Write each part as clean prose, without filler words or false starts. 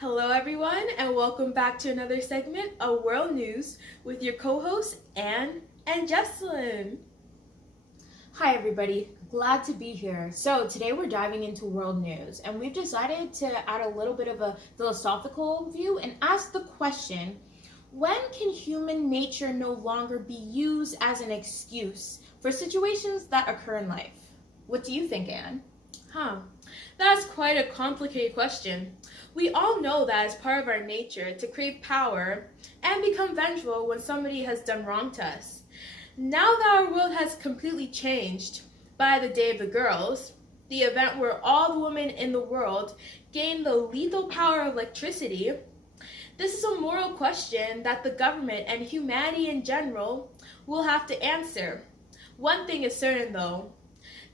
Hello, everyone, and welcome back to another segment of World News with your co-hosts, Anne and Jesselyn. Hi, everybody. Glad to be here. So, today we're diving into world news, and we've decided to add a little bit of a philosophical view and ask the question, when can human nature no longer be used as an excuse for situations that occur in life? What do you think, Anne? That's quite a complicated question. We all know that it's part of our nature to crave power and become vengeful when somebody has done wrong to us. Now that our world has completely changed by the Day of the Girls, the event where all the women in the world gain the lethal power of electricity, this is a moral question that the government and humanity in general will have to answer. One thing is certain though,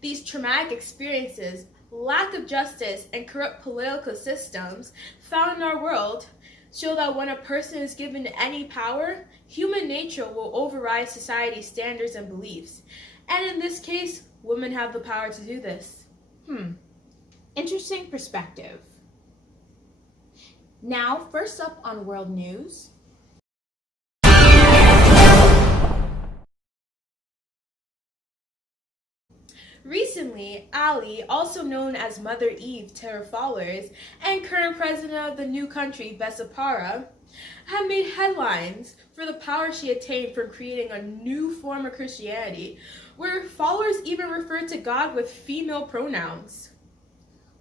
these traumatic experiences, lack of justice, and corrupt political systems found in our world show that when a person is given any power, human nature will override society's standards and beliefs. And in this case, women have the power to do this. Interesting perspective. Now, first up on world news. Recently, Ali, also known as Mother Eve to her followers, and current president of the new country, Vesapara, have made headlines for the power she attained from creating a new form of Christianity, where followers even refer to God with female pronouns.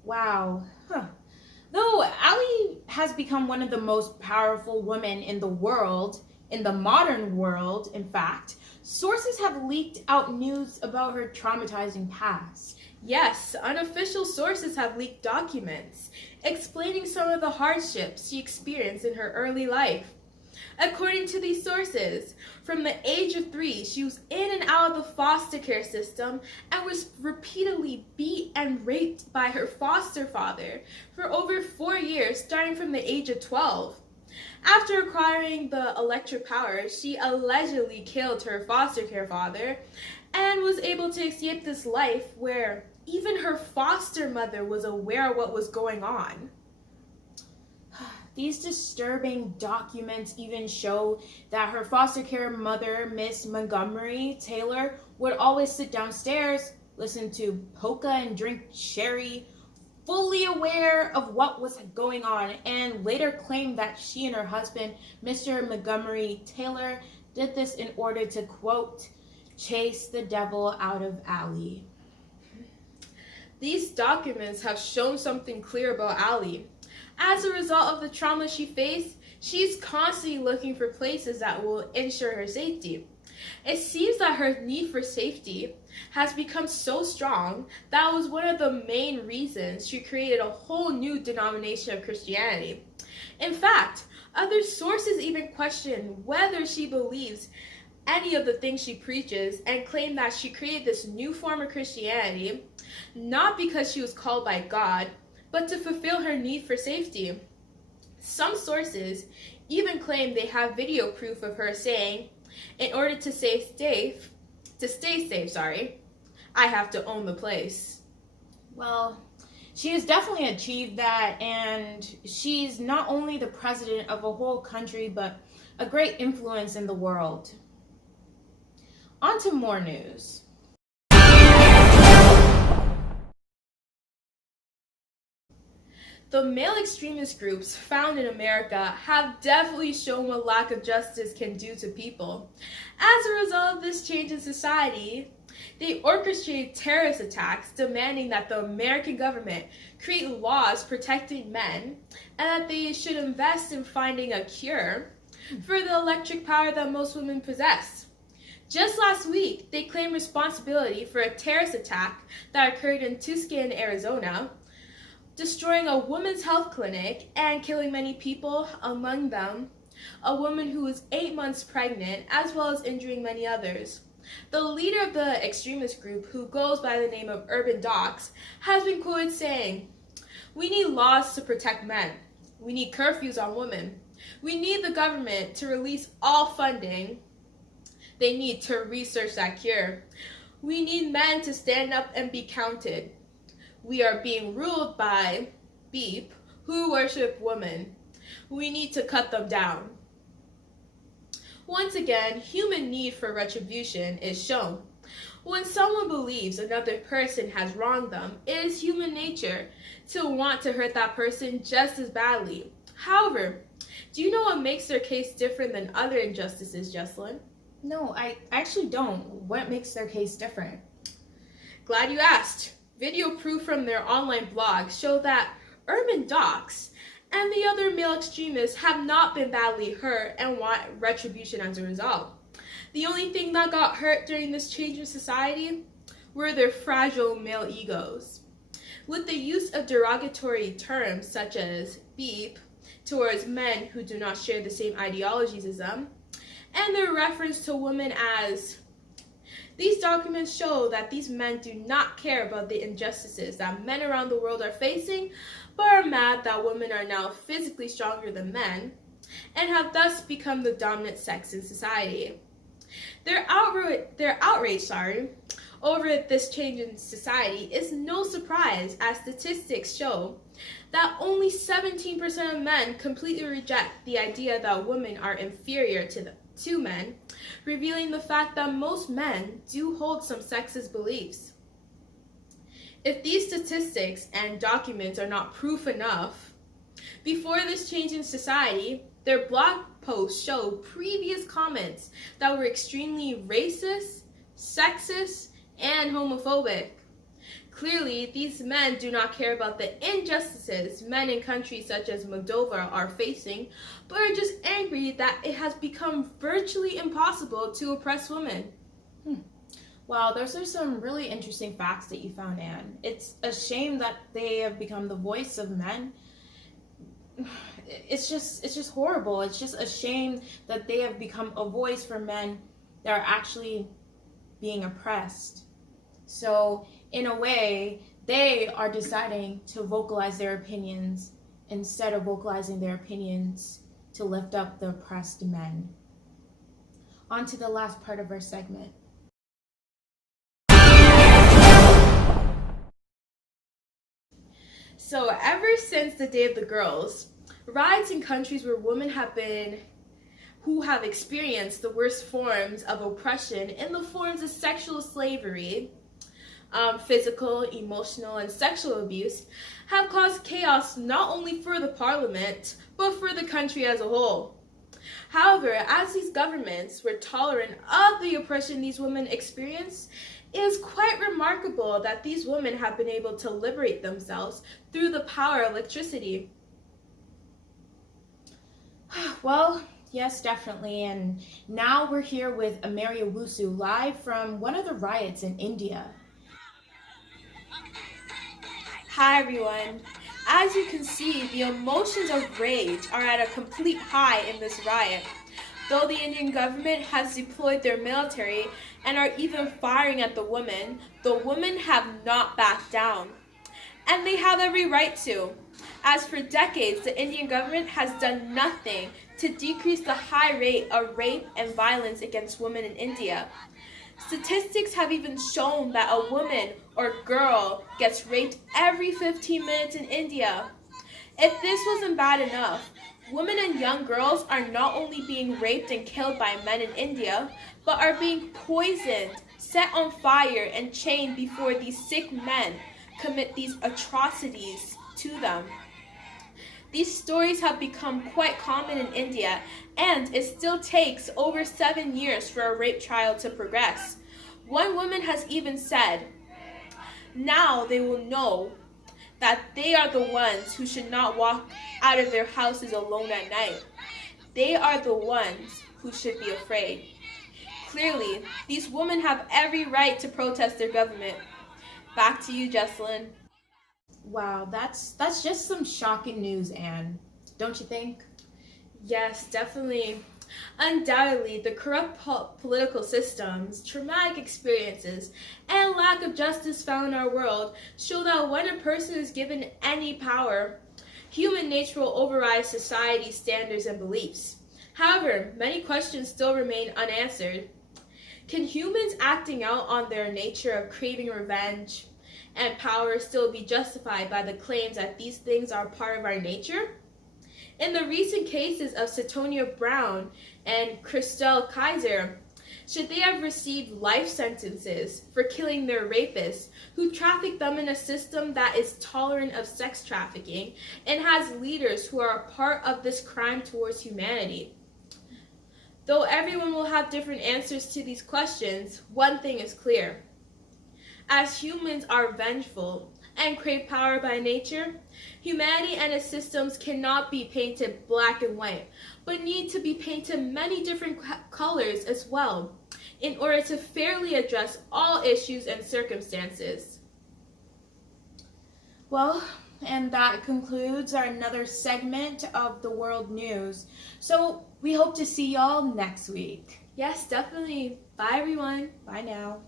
Wow. Though Ali has become one of the most powerful women in the world, in the modern world, in fact, sources have leaked out news about her traumatizing past. Yes, unofficial sources have leaked documents explaining some of the hardships she experienced in her early life. According to these sources, from the age of 3, she was in and out of the foster care system and was repeatedly beat and raped by her foster father for over 4 years, starting from the age of 12. After acquiring the electric power, she allegedly killed her foster care father and was able to escape this life where even her foster mother was aware of what was going on. These disturbing documents even show that her foster care mother, Miss Montgomery Taylor, would always sit downstairs, listen to polka and drink sherry, fully aware of what was going on, and later claimed that she and her husband, Mr. Montgomery Taylor, did this in order to, quote, chase the devil out of Ali. These documents have shown something clear about Ali. As a result of the trauma she faced, she's constantly looking for places that will ensure her safety. It seems that her need for safety has become so strong that was one of the main reasons she created a whole new denomination of Christianity. In fact, other sources even question whether she believes any of the things she preaches and claim that she created this new form of Christianity not because she was called by God, but to fulfill her need for safety. Some sources even claim they have video proof of her saying, in order to stay safe, I have to own the place. Well, she has definitely achieved that, and she's not only the president of a whole country, but a great influence in the world. On to more news. The male extremist groups found in America have definitely shown what lack of justice can do to people. As a result of this change in society, they orchestrated terrorist attacks demanding that the American government create laws protecting men and that they should invest in finding a cure for the electric power that most women possess. Just last week, they claimed responsibility for a terrorist attack that occurred in Tucson, Arizona, destroying a women's health clinic and killing many people, among them a woman who was 8 months pregnant, as well as injuring many others. The leader of the extremist group, who goes by the name of Urban Docs, has been quoted saying, "We need laws to protect men. We need curfews on women. We need the government to release all funding they need to research that cure. We need men to stand up and be counted. We are being ruled by beep who worship women. We need to cut them down. Once again, human need for retribution is shown. When someone believes another person has wronged them, it is human nature to want to hurt that person just as badly. However, do you know what makes their case different than other injustices, Jesselyn? No, I actually don't. What makes their case different? Glad you asked. Video proof from their online blog show that urban docs and the other male extremists have not been badly hurt and want retribution as a result. The only thing that got hurt during this change in society were their fragile male egos. With the use of derogatory terms such as beep towards men who do not share the same ideologies as them, and their reference to women as, these documents show that these men do not care about the injustices that men around the world are facing, but are mad that women are now physically stronger than men, and have thus become the dominant sex in society. Their outrage over this change in society is no surprise, as statistics show that only 17% of men completely reject the idea that women are inferior to men, revealing the fact that most men do hold some sexist beliefs. If these statistics and documents are not proof enough, before this change in society, their blog posts show previous comments that were extremely racist, sexist, and homophobic. Clearly, these men do not care about the injustices men in countries such as Moldova are facing, but are just angry that it has become virtually impossible to oppress women. Wow, those are some really interesting facts that you found, Anne. It's a shame that they have become the voice of men. It's just horrible. It's just a shame that they have become a voice for men that are actually being oppressed. So, in a way, they are deciding to vocalize their opinions instead of vocalizing their opinions to lift up the oppressed men. On to the last part of our segment. So ever since the Day of the Girls, riots in countries where women who have experienced the worst forms of oppression in the forms of sexual slavery, physical, emotional, and sexual abuse, have caused chaos not only for the parliament, but for the country as a whole. However, as these governments were tolerant of the oppression these women experienced, it is quite remarkable that these women have been able to liberate themselves through the power of electricity. Well, yes, definitely. And now we're here with Amaria Wusu, live from one of the riots in India. Hi everyone. As you can see, the emotions of rage are at a complete high in this riot. Though the Indian government has deployed their military and are even firing at the women have not backed down. And they have every right to. As for decades, the Indian government has done nothing to decrease the high rate of rape and violence against women in India. Statistics have even shown that a woman or girl gets raped every 15 minutes in India. If this wasn't bad enough, women and young girls are not only being raped and killed by men in India, but are being poisoned, set on fire, and chained before these sick men commit these atrocities to them. These stories have become quite common in India, and it still takes over 7 years for a rape trial to progress. One woman has even said, now they will know that they are the ones who should not walk out of their houses alone at night. They are the ones who should be afraid. Clearly, these women have every right to protest their government. Back to you, Jesselyn. Wow, that's just some shocking news, Anne. Don't you think? Yes, definitely. Undoubtedly, the corrupt political systems, traumatic experiences, and lack of justice found in our world show that when a person is given any power, human nature will override society's standards and beliefs. However, many questions still remain unanswered. Can humans acting out on their nature of craving revenge and power still be justified by the claims that these things are part of our nature? In the recent cases of Satonia Brown and Christelle Kaiser, should they have received life sentences for killing their rapists who traffic them in a system that is tolerant of sex trafficking and has leaders who are a part of this crime towards humanity? Though everyone will have different answers to these questions, one thing is clear. As humans are vengeful and crave power by nature, humanity and its systems cannot be painted black and white, but need to be painted many different colors as well, in order to fairly address all issues and circumstances. Well, and that concludes another segment of the World News. So we hope to see y'all next week. Yes, definitely. Bye, everyone. Bye now.